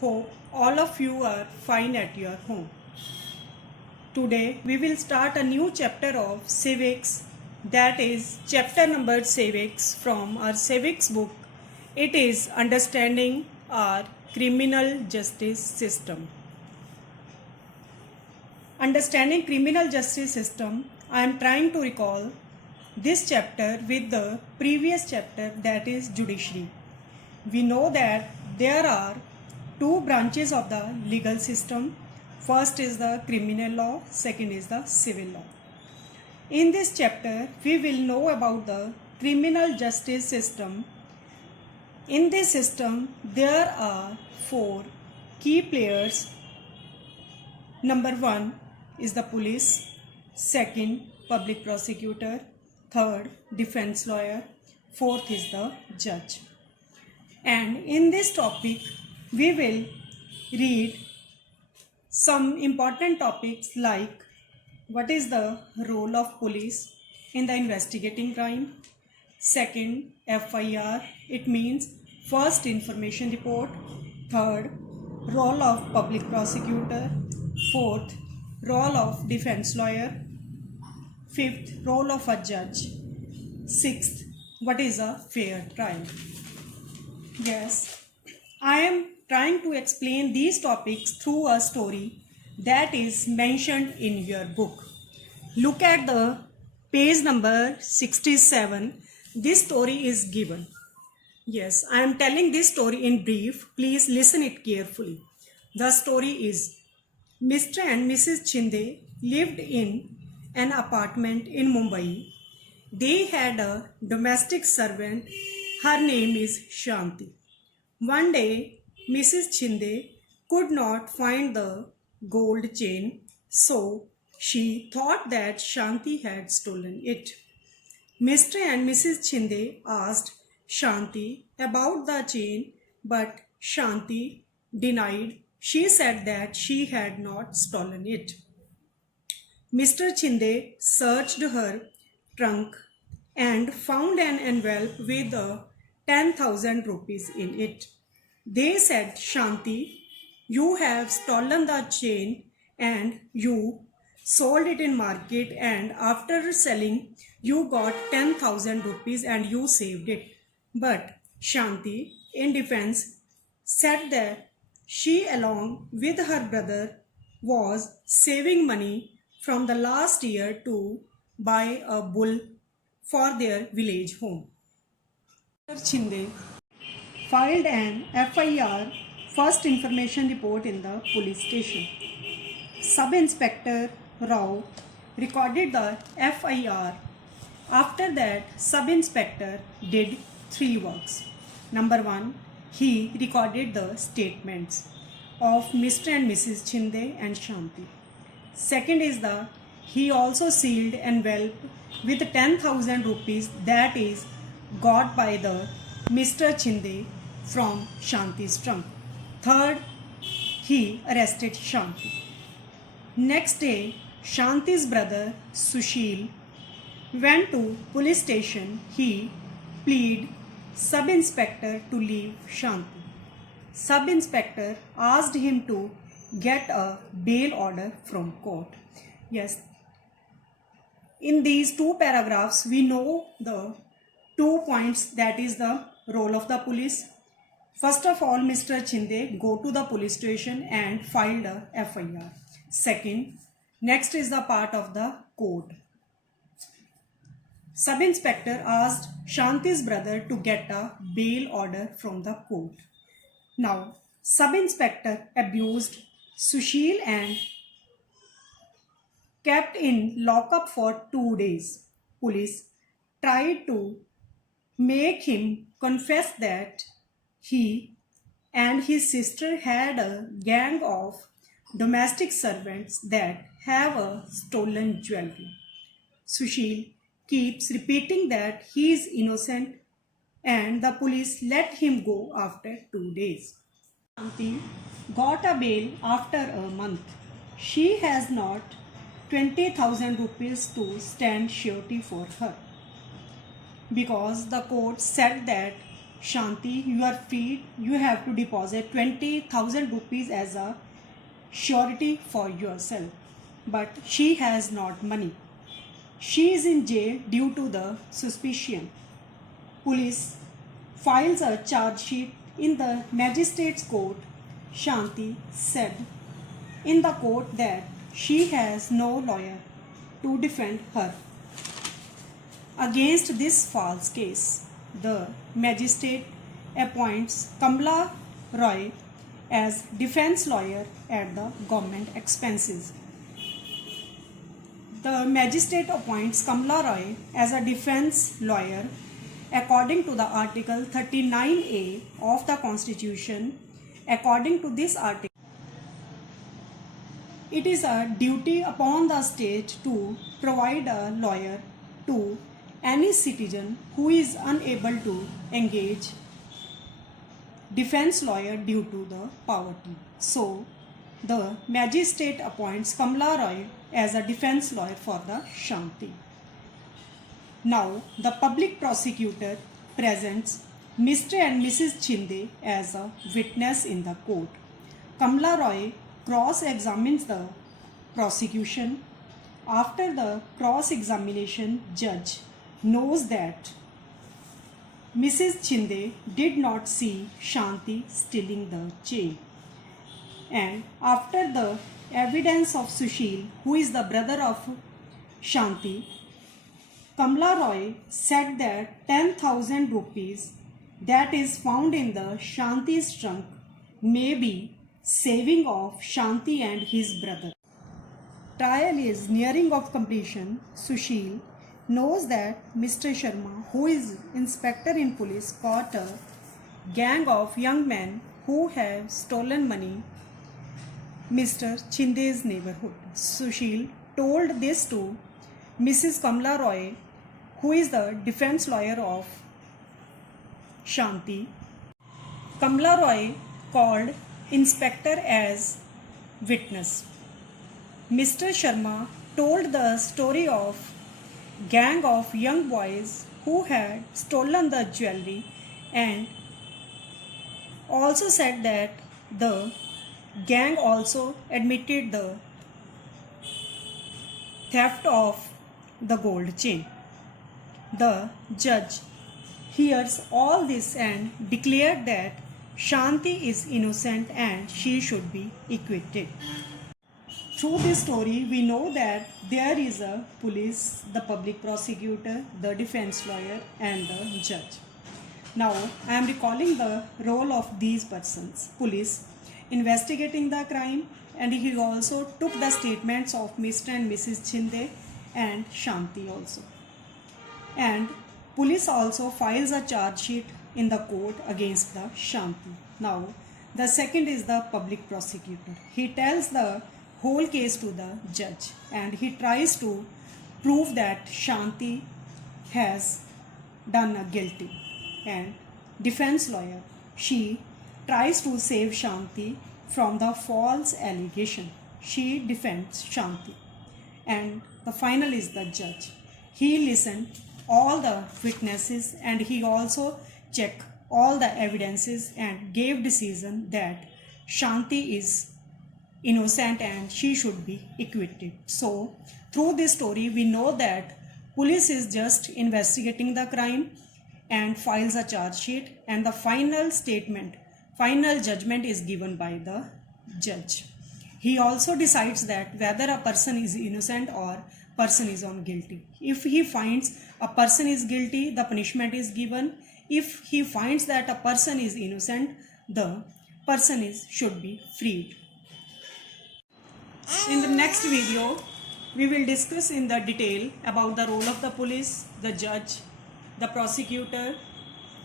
Hope all of you are fine at your home. Today we will start a new chapter of civics, that is chapter number civics from our civics book. It is understanding our criminal justice system. Understanding criminal justice system, I am trying to recall this chapter with the previous chapter, that is judiciary. We know that there are two branches of the legal system. First is the criminal law, second is the civil law. In this chapter, we will know about the criminal justice system. In this system, there are four key players. Number one is the police, second, public prosecutor, third, defense lawyer, fourth is the judge. And in this topic, we will read some important topics like what is the role of police in the investigating crime. Second, FIR, it means first information report. Third, role of public prosecutor. Fourth, role of defense lawyer. Fifth, role of a judge. Sixth, what is a fair trial. Yes, I am trying to explain these topics through a story that is mentioned in your book. Look at the page number 67. This story is given. Yes, I am telling this story in brief. Please listen it carefully. The story is Mr. and Mrs. Chinde lived in an apartment in Mumbai. They had a domestic servant. Her name is Shanti. One day, Mrs. Chinde could not find the gold chain, so she thought that Shanti had stolen it. Mr. and Mrs. Chinde asked Shanti about the chain, but Shanti denied. She said that she had not stolen it. Mr. Chinde searched her trunk and found an envelope with 10,000 rupees in it. They said, Shanti, you have stolen the chain and you sold it in market, and after selling you got 10,000 rupees and you saved it. But Shanti, in defense, said that she along with her brother was saving money from the last year to buy a bull for their village home. Mr. Chinde filed an FIR, first information report, in the police station. Sub-Inspector Rao recorded the FIR. After that, Sub-Inspector did three works. Number one, he recorded the statements of Mr. and Mrs. Chinde and Shanti. Second is he also sealed envelope with 10,000 rupees that is got by the Mr. Chinde from Shanti's trunk. Third, he arrested Shanti. Next day, Shanti's brother Sushil went to police station. He pleaded Sub-Inspector to leave Shanti. Sub-Inspector asked him to get a bail order from court. Yes, in these two paragraphs we know the 2 points, that is the role of the police. First of all, Mr. Chinde go to the police station and filed a FIR. Second, next is the part of the court. Sub-Inspector asked Shanti's brother to get a bail order from the court. Now, Sub-Inspector abused Sushil and kept in lockup for 2 days. Police tried to make him confess that he and his sister had a gang of domestic servants that have a stolen jewelry. Sushil keeps repeating that he is innocent and the police let him go after 2 days. Shanti got a bail after a month. She has not 20,000 rupees to stand surety for her, because the court said that Shanti, you are freed. You have to deposit 20,000 rupees as a surety for yourself. But she has not money. She is in jail due to the suspicion. Police files a charge sheet in the magistrate's court. Shanti said in the court that she has no lawyer to defend her. Against this false case, the magistrate appoints Kamla Roy as defense lawyer at the government expenses. The magistrate appoints Kamla Roy as a defense lawyer according to the Article 39A of the Constitution. According to this article, it is a duty upon the state to provide a lawyer to any citizen who is unable to engage defense lawyer due to the poverty. So, the magistrate appoints Kamla Roy as a defense lawyer for the Shanti. Now, the public prosecutor presents Mr. and Mrs. Chinde as a witness in the court. Kamla Roy cross-examines the prosecution. After the cross-examination, judge knows that Mrs. Chinde did not see Shanti stealing the chain. And after the evidence of Sushil, who is the brother of Shanti, Kamla Roy said that 10,000 rupees that is found in the Shanti's trunk may be saving of Shanti and his brother. Trial is nearing of completion. Sushil knows that Mr. Sharma, who is inspector in police, caught a gang of young men who have stolen money Mr. Chinde's neighborhood. Sushil told this to Mrs. Kamla Roy, who is the defense lawyer of Shanti. Kamla Roy called inspector as witness. Mr. Sharma told the story of gang of young boys who had stolen the jewelry and also said that the gang also admitted the theft of the gold chain. The judge hears all this and declared that Shanti is innocent and she should be acquitted. Through this story, we know that there is a police, the public prosecutor, the defense lawyer, and the judge. Now, I am recalling the role of these persons. Police investigating the crime, and he also took the statements of Mr. and Mrs. Chinde and Shanti also. And police also files a charge sheet in the court against the Shanti. Now, the second is the public prosecutor. He tells the whole case to the judge and he tries to prove that Shanti has done a guilty. And defense lawyer, she tries to save Shanti from the false allegation. She defends Shanti. And the final is the judge. He listened all the witnesses and he also checked all the evidences and gave decision that Shanti is innocent and she should be acquitted. So through this story we know that police is just investigating the crime and files a charge sheet, and the final statement, final judgment is given by the judge. He also decides that whether a person is innocent or person is on guilty. If he finds a person is guilty, the punishment is given. If he finds that a person is innocent, the person should be freed. In the next video, we will discuss in the detail about the role of the police, the judge, the prosecutor,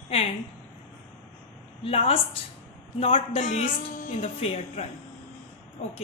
and last not the least in the fair trial. Okay.